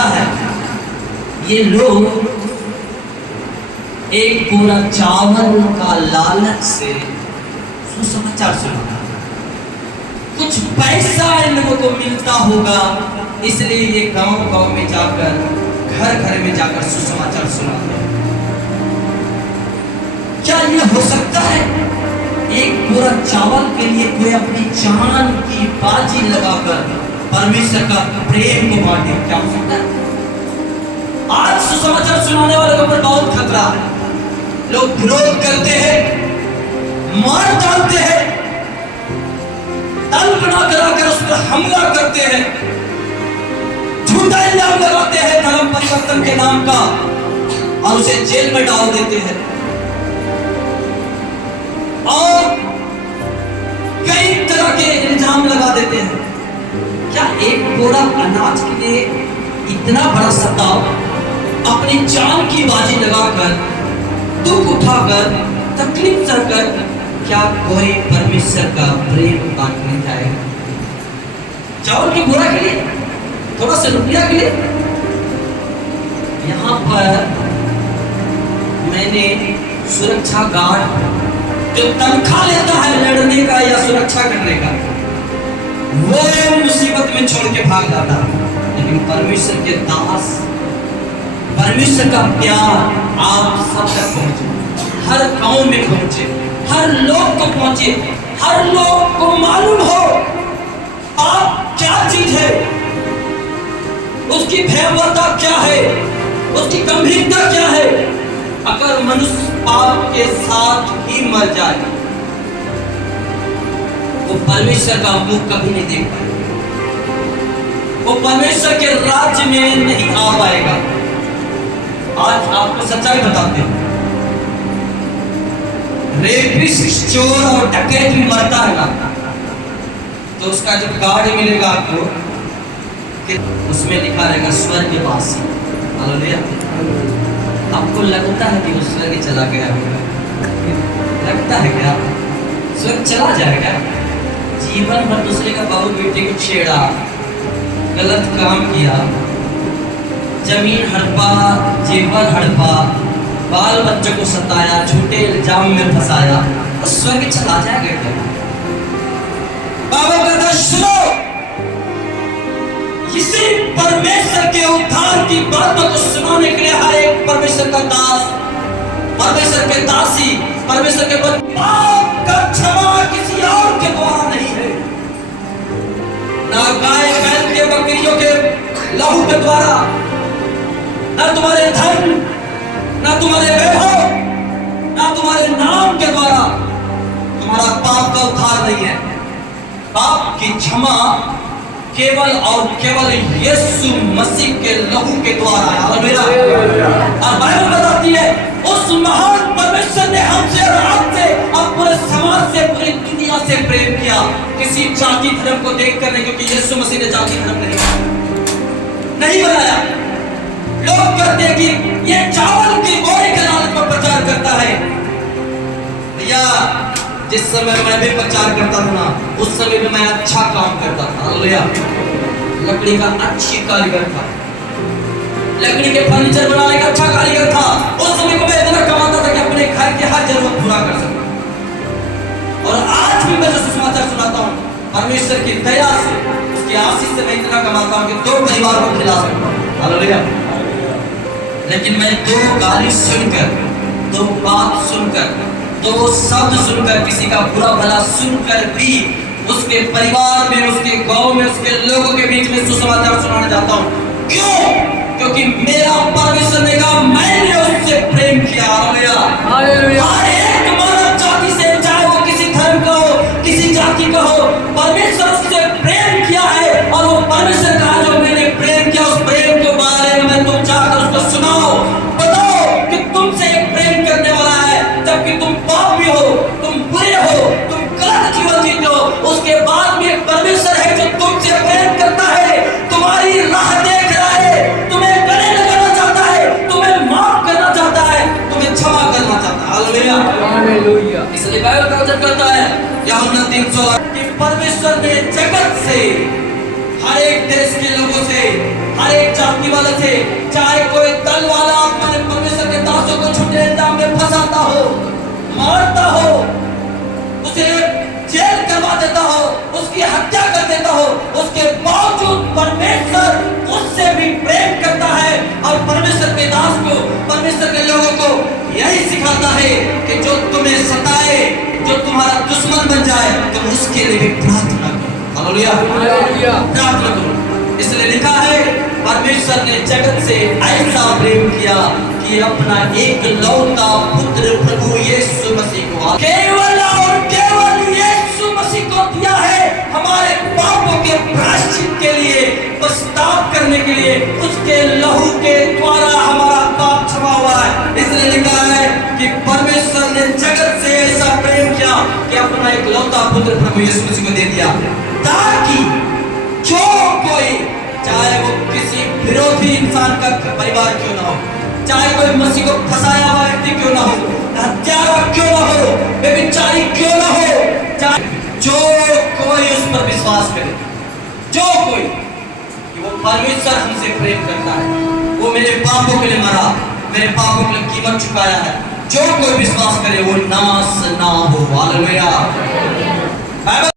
लगता है ये लोग एक पूरा चावल का लालच से सुसमाचार सुनाता, कुछ पैसा इन लोगों को मिलता होगा, इसलिए ये गांव में जाकर, घर में जाकर सुसमाचार सुनाते हैं। क्या ये हो सकता है एक पूरा चावल के लिए कोई अपनी जान की बाजी लगाकर परमेश्वर का प्रेम को बांटे? क्या हो सकता है? आज सुसमाचार सुनाने वालों के ऊपर बहुत खतरा है। लोग विरोध करते हैं, मार डालते हैं, दल बना कर उस पर हमला करते हैं, झूठा इल्जाम लगाते हैं धर्म परिवर्तन के नाम का और उसे जेल में डाल देते हैं। और कई तरह के इल्जाम लगा देते हैं। क्या एक बोरा अनाज के लिए इतना बड़ा सताव, अपनी जान की बाजी लगाकर, दुख उठाकर, तकलीफ सहकर, क्या कोई परमेश्वर का प्रेम बांटने जाएगा? चावल की बोरा के लिए, थोड़ा सा रुपया के लिए? यहां पर मैंने सुरक्षा गार्ड जो तनख्वाह लेता है लड़ने का या सुरक्षा करने का, वो मुसीबत में छोड़ के भाग जाता है। लेकिन परमेश्वर के दास, परमेश्वर का प्यार आप सब तक पहुंचे, हर गांव में पहुंचे, हर लोग को पहुंचे, हर लोग को मालूम हो आप क्या चीज है, उसकी भयावहता क्या है, उसकी गंभीरता क्या है। अगर मनुष्य पाप के साथ ही मर जाए, वो परमेश्वर का मुख कभी नहीं देख पाएगा, वो परमेश्वर के राज्य में नहीं आ पाएगा। आज आपको सच्चाई बताते हैं, रेपिस्ट, चोर और डकैत भी मरता है ना, तो उसका जब कार्ड मिलेगा आपको, उसमें लिखा रहेगा स्वर्गवासी। हालेलुया। आपको लगता है कि वो स्वर्ग चला गया होगा? लगता है क्या स्वर्ग चला जाएगा? जीवन भर दूसरे का बहू बेटे को छेड़ा, गलत काम किया, जमीन हड़पा, जेवर हड़पा, बाल बच्चों को सताया, झूठे इल्जाम में फंसाया, तो स्वर्ग चला जाएगा क्या? बाबा कहता सुनो, इसी परमेश्वर के उद्धार की बातों को सुनाने के लिए हर एक परमेश्वर का दास, परमेश्वर के दासी, परमेश्वर के पाप का क्षमा किसी और के द्वारा नहीं है, ना गाय बैल के बकरियों के लहू के द्वारा, ना तुम्हारे धन, ना तुम्हारे वैभव, ना तुम्हारे नाम के द्वारा तुम्हारा पाप का उद्धार नहीं है। पाप की क्षमा केवल और केवल यीशु मसीह के लहू के द्वारा है। और बाइबल बताती है उस महान परमेश्वर ने हमसे और आपसे और पूरे समाज से, पूरी दुनिया से प्रेम किया, किसी जाति धर्म को देखकर नहीं, क्योंकि यीशु मसीह ने जाति धर्म नहीं बनाया। लोग कहते हैं कि ये चावल की बोरी के लालच पर प्रचार करता है। भैया जिस समय मैं भी प्रचार करता था ना, उस समय भी मैं अच्छा काम करता था। हालेलुया। लकड़ी का अच्छी कारीगर था, लकड़ी के फर्नीचर बनाने का अच्छा कारीगर था। उस समय को मैं इतना कमाता था कि अपने घर के हर जरूरत पूरा कर सकता। और आज भी मैं जो सुसमाचार सुनाता हूँ, परमेश्वर की दया से, उसकी आशीष से मैं इतना कमाता हूँ कि 2 परिवार को खिला सकता हूँ। हालेलुया। लेकिन मैं 2 गाली सुनकर, 2 बात सुनकर, 2 शब्द सुनकर, किसी का बुरा भला सुनकर भी उसके परिवार में, उसके गांव में, उसके लोगों के बीच में सुसमाचार सुनाने जाता हूँ। क्यों? क्योंकि मेरा परमेश्वर ने कहा मैंने उससे प्रेम किया। हालेलुया। हर एक मानव जाति से, चाहे वो किसी धर्म का हो, किसी जाति का हो, परमेश्वर उससे प्रेम किया है। और वो परमेश्वर कहा जो मैंने प्रेम किया, उस प्रेम के बारे में तुम जाकर उसको सुनाओ, बताओ कि तुमसे एक प्रेम करने वाला है, जबकि तुम पापी हो, तुम बुरे हो, तुम गलत जीवन जीते हो, उसके बाद भी एक परमेश्वर है जो तुमसे प्रेम करता है, तुम्हारी राह देख रहा है, तुम्हें गले लगाना चाहता है, तुम्हें माफ कर वाले थे, चाहे कोई दल वाला अपने परमेश्वर के दासों को झूठे इल्जाम में फंसाता हो, मारता हो, उसे जेल करवा देता हो, उसकी हत्या कर देता हो, उसके बावजूद परमेश्वर उससे भी प्रेम करता है और परमेश्वर के दास को, परमेश्वर के लोगों को यही सिखाता है कि जो तुम्हें सताए, जो तुम्हारा दुश्मन बन जाए, तुम उसके लिए भी प्रार्थना करो। हालेलुया, प्रार्थना करो। इसलिए लिखा है परमेश्वर ने जगत से ऐसा प्रेम किया कि अपना एक लौता पुत्र प्रभु यीशु मसीह को केवल और केवल यीशु मसीह को दिया है, हमारे पापों के प्रायश्चित के लिए, पश्चाताप करने के लिए। उसके लहू के द्वारा हमारा पाप क्षमा हुआ है। इसलिए लिखा है कि परमेश्वर ने जगत से ऐसा प्रेम किया कि अपना एक लौता पुत्र प्रभु यीशु मसीह को दे दिया, ताकि जो कोई, चाहे वो किसी विरोधी इंसान का परिवार क्यों ना हो, चाहे कोई मसीह को फंसाया हुआ व्यक्ति क्यों ना हो, हत्यारा क्यों ना हो, व्यभिचारी क्यों ना हो, चाहे जो कोई उस पर विश्वास करे, जो कोई, कि वो परमेश्वर हमसे प्रेम करता है, वो मेरे पापों के लिए मरा, मेरे पापों के लिए कीमत चुकाया है, जो कोई विश्वास करे वो नाश ना हो। हालेलुया। बाइबल